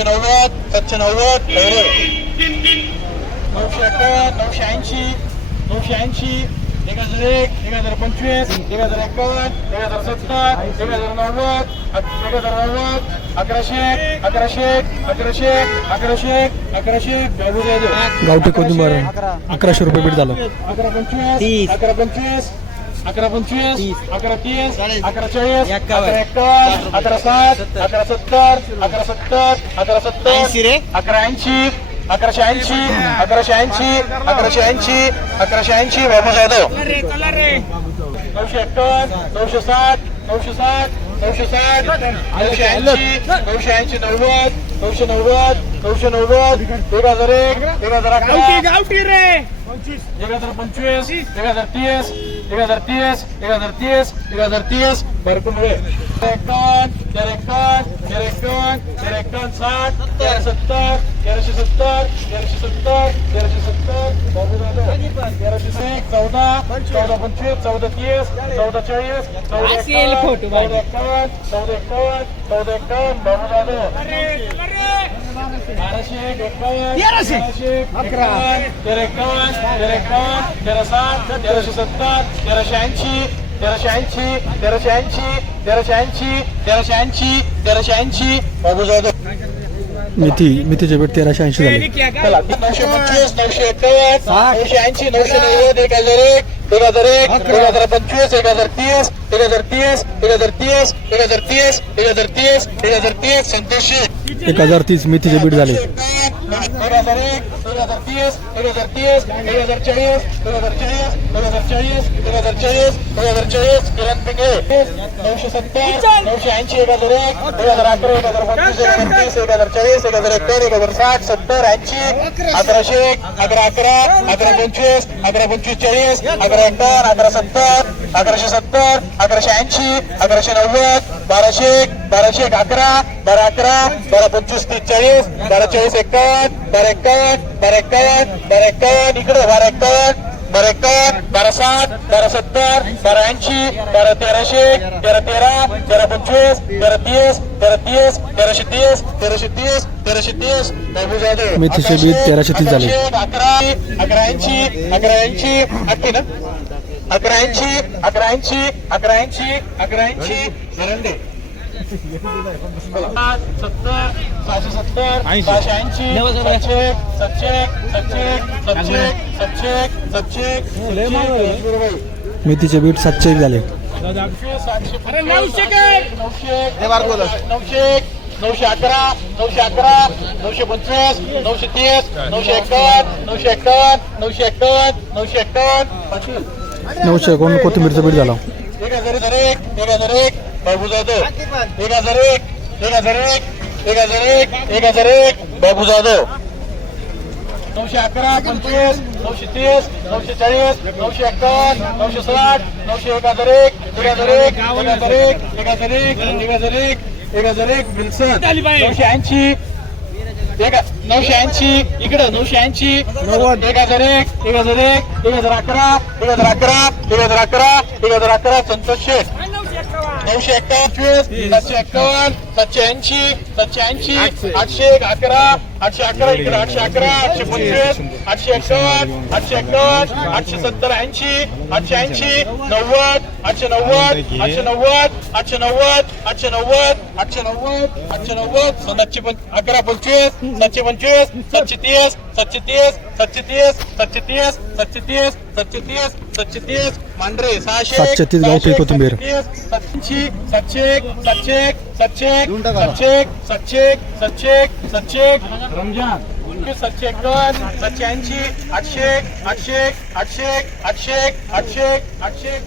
सातशे नव्वद सातशे नव्वद खैरे नऊशे अठ्ठावन्न नऊशे ऐंशी नऊशे ऐंशी एक हजार एक एक हजार पंचवीस एक हजार एकावन्न एक हजार सत्तर एक हजार नव्वद एक हजार नव्वद अकराशे अकराशे अकराशे अकराशे अकराशे गावठी कोथिंबीर. अकराशे रुपये बीट झालं. अकरा पंचवीस अकरा पंचवीस अकरा पंचवीस अकरा तीस अकरा चाळीस अकरा एक्कावन्न अकरा साठ अकरा सत्तर अकरा सत्तर अकरा सत्तर अकरा ऐंशी अकराशे ऐंशी अकराशे ऐंशी अकराशे ऐंशी अकराशे ऐंशी बाबू जाधव नऊशे एक्कावन्न नऊशे साठ नऊशे साठ नऊशे साठ नऊशे ऐंशी नऊशे ऐंशी नव्वद नऊशे नव्वद नऊशे नव्वद एक हजार एक एक हजार अकरा. एक हजार पंचवीस एक हजार तीस एक हजार तीस एक हजार तीस एक हजार तीस भरपूर मिळेल एकावन्न तेरा एकावन्न तेरा एकावन्न तेरा एकावन्न साठ तेरा सत्तर तेराशे सत्तर तेराशे सत्तर तेराशे सत्तर. तेराशे एक चौदा चौदा पंचवीस चौदा तीस चौदा चाळीस चौदा एकावन्न चौदा एकावन्न चौदा एकावन्न चौदा एकावन्न. बाराशे एकावन्न तेराशे अकरा तेरा एकावन्न तेरा एकावन्न तेरा साठ तेराशे सत्तर तेराशे ऐंशी तेराशे ऐंशी तेराशे ऐंशी तेराशे ऐंशी तेराशे ऐंशी तेराशे ऐंशी. बाबू मेथी मेथीचे बीट तेराशे ऐंशी झाले. चला नऊशे पंचवीस नऊशे एकावन्न नऊशे ऐंशी नऊशे नव्वद एक हजार एक एक हजार एक एक हजार पंचवीस एक हजार तीस एक हजार तीस एक हजार तीस एक हजार तीस एक हजार तीस एक हजार तीस संतोष एक हजार तीस मेथीचे बीट झाले एक हजार एक एक हजार तीस एक हजार तीस एक हजार चाळीस एक हजार चाळीस एक हजार चाळीस एक हजार चाळीस एक हजार चाळीस किरण पिंगळे नऊशे सत्तर नऊशे ऐंशी एक हजार एक एक हजार अकरा एक हजार पंचवीस एक हजार तीस एक हजार चाळीस एक हजार एकावन्न एक हजार साठ सत्तर ऐंशी अकराशे एक अकरा अकरा अकरा पंचवीस अकरा पंचवीस चाळीस अकरा एकावन्न अकरा सत्तर अकराशे सत्तर अकराशे ऐंशी अकराशे नव्वद बाराशे एक बाराशे एक अकरा बारा अकरा बारा पंचवीस तीस चाळीस बारा चाळीस एकावन्न बारा एकावन्न बारा एकावन्न बारा एकावन्न इकडे बारा एकावन्न बारा एकावन्न बारा साठ बारा सत्तर बारा ऐंशी बारा तेराशे तेरा तेरा तेरा पंचवीस तेरा तीस तेरा तीस तेराशे तीस तेराशे तीस तेराशे तीस बाबू जाधव मेथीचे बीट तेराशे तीस झाले. अकरा अकरा ऐंशी अकरा ऐंशी अठ्ठी ना अकरा ऐंशी अकरा ऐंशी अकरा ऐंशी अकरा ऐंशी धरंडे सत्तर सहाशे सत्तर सहाशे ऐंशी सातशे सातशे सातशे सातशे सातशे सातशे. सातशे मेथीचे बीट सातशे एक झाले. नऊशे नऊशे नऊशे नऊशे अकरा नऊशे अकरा नऊशे पंचवीस नऊशे तीस नऊशे एकावन्न नऊशे एकावन्न नऊशे एकावन्न नऊशे एकावन्न नऊशे एकोण कोथिंबीरचं बीट झालं एक हजार एक एक हजार एक बाबू जाधव एक हजार एक एक हजार एक एक हजार एक एक हजार एक बाबू जाधव नऊशे अकरा पंचवीस नऊशे तीस नऊशे चाळीस नऊशे एक्कावन्न नऊशे साठ नऊशे एक हजार एक एक हजार एक एक हजार एक एक हजार एक एक हजार एक एक हजार एक विल्सन नऊशे ऐंशी नऊशे ऐंशी इकडं नऊशे ऐंशी नव्वद. एक हजार एक एक हजार एक एक हजार अकरा एक हजार अकरा एक हजार अकरा एक हजार अकरा संतोष शेठ. नऊशे एक्कावन्न सातशे एक्कावन्न सातशे ऐंशी सातशे ऐंशी आठशे एक अकरा आठशे अकरा इकडे आठशे अकरा आठशे पंचवीस आठशे एक्कावन्न आठशे एक्कावन्न आठशे सत्तर ऐंशी आठशे ऐंशी नव्वद आठशे नव्वद आठशे नव्वद आठशे नव्वद आठशे नव्वद आठशे नव्वद आठशे नव्वद सातशे अकरा पंचवीस सातशे पंचवीस सातशे तीस सातशे तीस सातशे तीस सातशे तीस सातशे तीस सातशे तीस सातशे तीस मांढरे सहाशे सातशे तीस गावठी कोथिंबीर. सातशे सातशे एक सातशे एक सातशे एक सातशे एक रमजान सातशे एकावन्न सातशे ऐंशी आठशे आठशे आठशे आठशे आठशे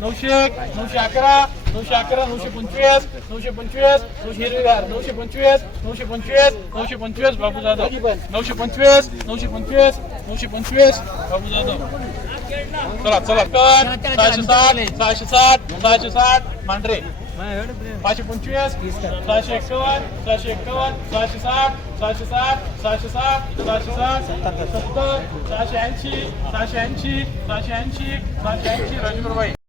नऊशे नऊशे अकरा नऊशे अकरा नऊशे पंचवीस नऊशे पंचवीस नऊशे हिरवीगार नऊशे पंचवीस नऊशे पंचवीस नऊशे पंचवीस बाबू जाधव. नऊशे पंचवीस नऊशे पंचवीस नऊशे पंचवीस बाबू जाधव. चला चला. कर सहाशे साठ सहाशे साठ सहाशे साठ. मांढरे. पाचशे पंचवीस. सहाशे एक्कावन्न सहाशे एक्कावन्न सहाशे साठ सहाशे साठ सहाशे साठ सहाशे साठ सत्तर सहाशे ऐंशी सहाशे ऐंशी सहाशे ऐंशी सहाशे ऐंशी राजगुरुबाई